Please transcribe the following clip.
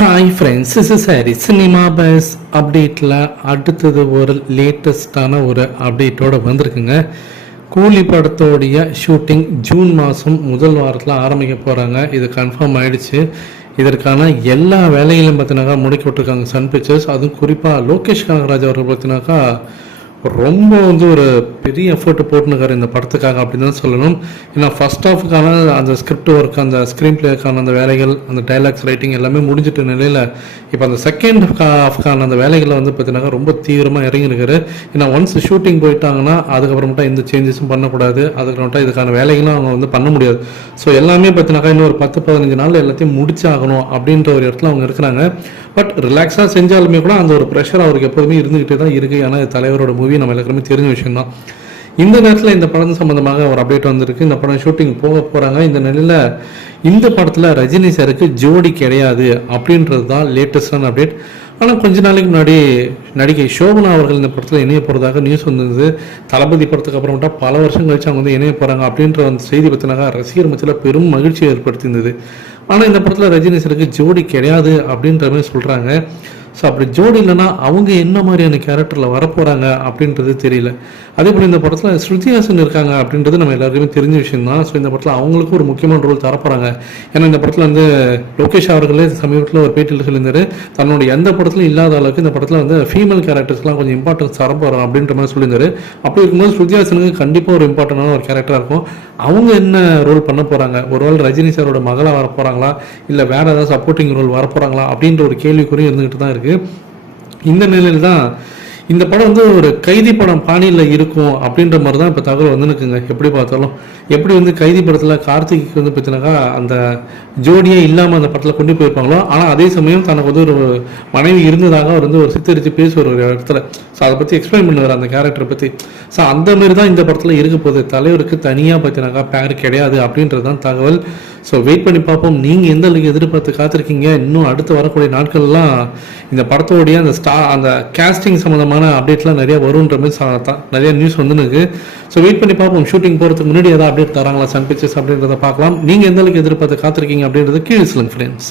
Hi friends is sorry cinema buzz அப்டேட்டில் அடுத்தது ஒரு லேட்டஸ்டான ஒரு அப்டேட்டோடு வந்திருக்குங்க. கூலி படத்தோடைய ஷூட்டிங் ஜூன் மாதம் முதல் வாரத்தில் ஆரம்பிக்க போகிறாங்க இது கன்ஃபார்ம் ஆயிடுச்சு. இதற்கான எல்லா வேலைகளையும் பார்த்தினாக்கா முடிக்க விட்டுருக்காங்க சன் பிக்சர்ஸ் அதுவும் குறிப்பாக லோகேஷ் கனகராஜ் அவர்கள் பார்த்தினாக்கா ரொம்ப வந்து ஒரு பெரிய எஃபர்ட் போட்டுனுக்காரு இந்த படத்துக்காக அப்படின்னு தான் சொல்லணும். ஏன்னா ஃபர்ஸ்ட் ஆஃபுக்கான அந்த ஸ்கிரிப்ட் ஒர்க் அந்த ஸ்க்ரீன் பிளேக்கான அந்த வேலைகள் அந்த டைலாக்ஸ் ரைட்டிங் எல்லாமே முடிஞ்சிட்ட நிலையில் இப்போ அந்த செகண்ட் ஆஃப்கான அந்த வேலைகளை வந்து பார்த்தீங்கன்னா ரொம்ப தீவிரமாக இறங்கியிருக்காரு. ஏன்னா ஒன்ஸ் ஷூட்டிங் போயிட்டாங்கன்னா அதுக்கப்புறமேட்டா எந்த சேஞ்சஸும் பண்ணக்கூடாது. அதுக்கப்புறமேட்டா இதுக்கான வேலைகளும் அவங்க வந்து பண்ண முடியாது. ஸோ எல்லாமே பார்த்தீங்கன்னா இன்னும் ஒரு பத்து பதினஞ்சு நாள் எல்லாத்தையும் முடிச்சாகணும் அப்படின்ற ஒரு இடத்துல அவங்க இருக்கிறாங்க. பட் ரிலாக்ஸாக செஞ்சாலுமே கூட அந்த ஒரு ப்ரெஷர் அவருக்கு எப்போதுமே இருந்துக்கிட்டே தான் இருக்குது ஏன்னா தலைவரோட மூவி நம்ம எல்லாருக்குமே தெரிஞ்ச விஷயம் தான் இந்த நேரத்தில் இந்த படம் சம்மந்தமாக ஒரு அப்டேட் வந்திருக்கு. இந்த படம் ஷூட்டிங் போக போகிறாங்க இந்த நிலையில் இந்த படத்தில் ரஜினி சாருக்கு ஜோடி கிடையாது அப்படின்றது தான் லேட்டஸ்டான அப்டேட் ஆனால் கொஞ்ச நாளைக்கு முன்னாடி நடிகை சோபனா அவர்கள் இந்த படத்தில் இணைய போகிறதாக நியூஸ் வந்திருந்தது தளபதி படத்துக்கு அப்புறமேட்டா பல வருஷம் கழிச்சு அவங்க வந்து இணைய போகிறாங்க அப்படின்ற அந்த செய்தி பற்றினாக ரசிகர் மத்தியில் பெரும் மகிழ்ச்சியை ஏற்படுத்தியிருந்தது. ஆனால் இந்த படத்தில் ரஜினி சாருக்கு ஜோடி கிடையாது அப்படின்ற மாதிரி சொல்கிறாங்க ஸோ அப்படி ஜோடி இல்லைன்னா அவங்க என்ன மாதிரியான கேரக்டரில் வரப்போகிறாங்க அப்படின்றது தெரியல. அதே போல் இந்த படத்தில் ஸ்ருதிஹாசன் இருக்காங்க அப்படின்றது நம்ம எல்லாருக்குமே தெரிஞ்ச விஷயம் தான் ஸோ இந்த படத்தில் அவங்களுக்கும் ஒரு முக்கியமான ரோல் தரப்போகிறாங்க ஏன்னா இந்த படத்தில் வந்து லோகேஷ் அவர்களே சமீபத்தில் ஒரு பேட்டியில் சொல்லியிருந்தாரு தன்னுடைய எந்த படத்துலையும் இல்லாத அளவுக்கு இந்த படத்தில் வந்து ஃபீமேல் கேரக்டர்ஸ்லாம் கொஞ்சம் இம்பார்ட்டன்ஸ் தரப்போகிறோம் அப்படின்ற மாதிரி சொல்லியிருந்தாரு. அப்படி இருக்கும்போது ஸ்ருதிஹாசனுக்கு கண்டிப்பாக ஒரு இம்பார்ட்டண்டான ஒரு கேரக்டராக இருக்கும். அவங்க என்ன ரோல் பண்ண போகிறாங்க ஒரு வேள் ரஜினி சாரோட மகளாக வர போகிறாங்களா இல்லை வேற ஏதாவது சப்போர்ட்டிங் ரோல் வர போகிறாங்களா அப்படின்ற ஒரு கேள்விக்குறி இருந்துகிட்டு தான் இருக்குது இந்த நிலையில் தான் இந்த படம் வந்து ஒரு கைதி படம் பாணியில் இருக்கும் அப்படின்ற மாதிரி தான் இப்போ தகவல் வந்துருக்குங்க. எப்படி பார்த்தாலும். எப்படி வந்து கைதி படத்தில் கார்த்திக்கு வந்து பார்த்தீங்கன்னாக்கா அந்த ஜோடியே இல்லாமல் அந்த படத்தில் கொண்டு போயிருப்பாங்களோ ஆனால் அதே சமயம் தனக்கு வந்து ஒரு மனைவி இருந்ததாக அவர் வந்து ஒரு சித்தரித்து பேசுவார் ஒரு இடத்துல. ஸோ அதை பற்றி எக்ஸ்பிளைன் பண்ணுவார் அந்த கேரக்டரை பற்றி ஸோ அந்த மாதிரி தான் இந்த படத்தில் இருக்க போகுது. தலைவருக்கு தனியாக பார்த்தீங்கன்னாக்கா பேர் கிடையாது அப்படின்றது தான் தகவல். ஸோ வெயிட் பண்ணி பார்ப்போம். நீங்கள் எந்த அளவுக்கு எதிர்பார்த்து காத்திருக்கீங்க? இன்னும் அடுத்து வரக்கூடிய நாட்கள்லாம் இந்த படத்தோடைய அந்த ஸ்டா அந்த கேஸ்டிங் சம்மந்தமான அப்டேட்லாம் நிறைய வரும்ன்ற மாதிரி சா- தான் நிறைய நியூஸ் வந்துருக்கு ஸோ வெயிட் பண்ணி பார்ப்போம். ஷூட்டிங் போகிறதுக்கு முன்னாடி ஏதாவது அப்டேட் தராங்களா சன் பிக்சர்ஸ் அப்படின்றத பார்க்கலாம். நீங்கள் எந்த அளவுக்கு எதிர்பார்த்து காத்திருக்கீங்க அப்படின்றது கீழே சொல்லுங்க ஃப்ரெண்ட்ஸ்